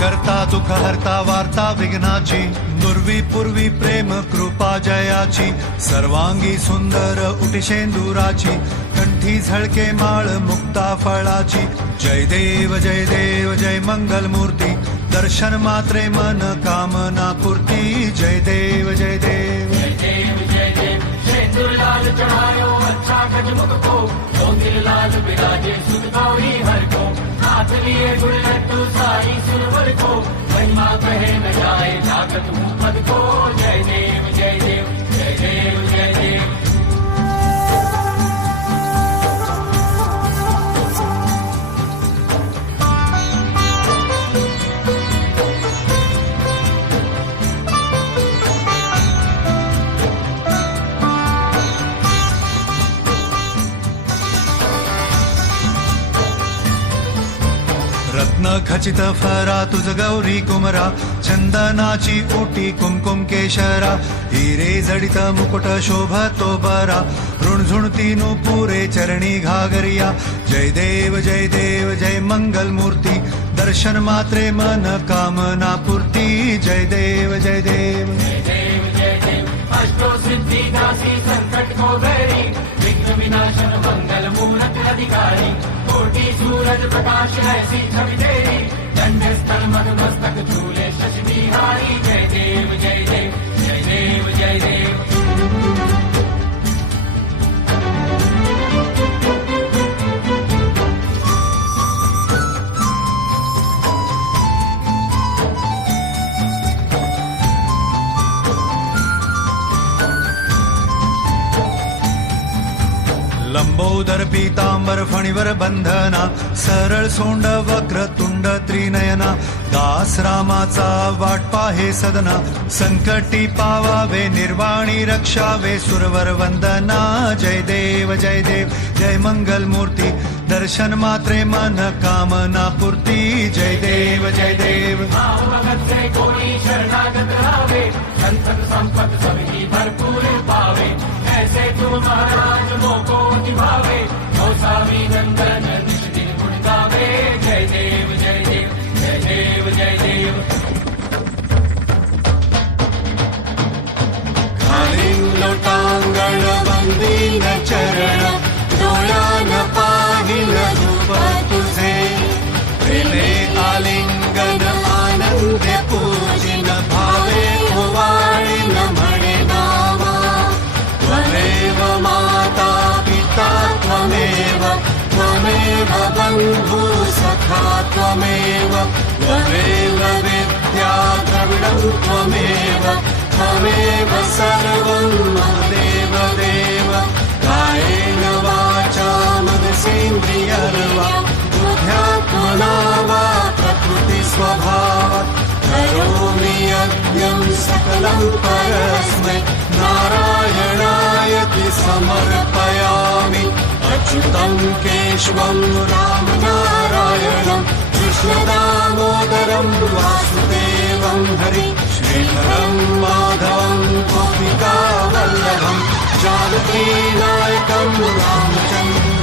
करता दुःख हरता वार्ता विघ्नाची, दुर्वी पूर्वी प्रेम कृपा जयाची, सर्वांगी सुंदर उटिशेंदुराची, कंठी झळके माळ मुक्ता फळाची. जय देव जय मंगल मूर्ती, दर्शन मात्रे मन कामना पूर्ती. जय देव जय देव शेंदूर लाल चढ़ायो अच्छा गजमुख को, सोंदिल लाल बिराजे सुध गौरी हर को, हाथ लिए गुड़ लड्डू सारी सुरवर को, महिमा कहे न जाए जागत मुपद को. जय देव जय देव जय देव जय देव. रत्न खचित फरा तुझ गौरी कुमरा, चंदनाची ओटी कुमकुम केशरा, हिरे जडित मुकुट शोभतो बरा, ऋणझुणती पुरे चरणी घागरिया. जय देव जय मंगल मूर्ती, दर्शन मात्रे मन कामना पूर्ती. जय देव जय देव जय देव जय देव. अष्टो सिद्धि दासी संकट को बैरी, विघ्न विनाशन मंगल मूरत अधिकारी, कोटि सूरज प्रकाश ऐसी छवि तेरी, दंड स्थल मद मस्तक झूले शशि बिहारी. जय देव जय देव जय देव जय देव. लंबोदर पीतांबर फणीवर बंधना, सरळ सोंड वक्र तुंड त्रिनयना, दास रामाचा वाट पाहे सदना, संकटी पावावे निर्वाणी रक्षावे सुरवर वंदना. जय देव जय मंगल मूर्ती, दर्शन मात्रे मन कामना पूर्ती. जय देव जय देव. भाव भगत से कोई शरणागत रावे, संतत संपत सबकी भरपूर पावे, ऐसे तुम महाराज मोको निभावे, गौसावी नंदन निज दिन गुण गावे. जय देव जय देव जय देव जय देव. खालीं लोटांगण वंदीन चरण, डोळ्यान पाहिल रूप तुझे, प्रेमे आलिंगन आनंद पूजिन, भावे ओवाळीन म्हणे नामा. त्वमेव माता पिता त्वमेव, त्वमेव बंधु सखा त्वमेव, त्वमेव विद्या द्रविणं त्वमेव, त्वमेव सर्वं मम देव देव. कायेन वाचा मनसेन्द्रियर्वा, बुद्ध्यात्मना वा प्रकृति स्वभावात्, करोमि यज्ञं सकलं परस्मै, नारायणायति समर्पयामि. अच्युतं केशवं रामनारायणं, कृष्णदामोदरं वासुदेवं हरि, श्रीधरं माधवं गोपिकावल्लभं, जानकीनायकं रामचन्द्रं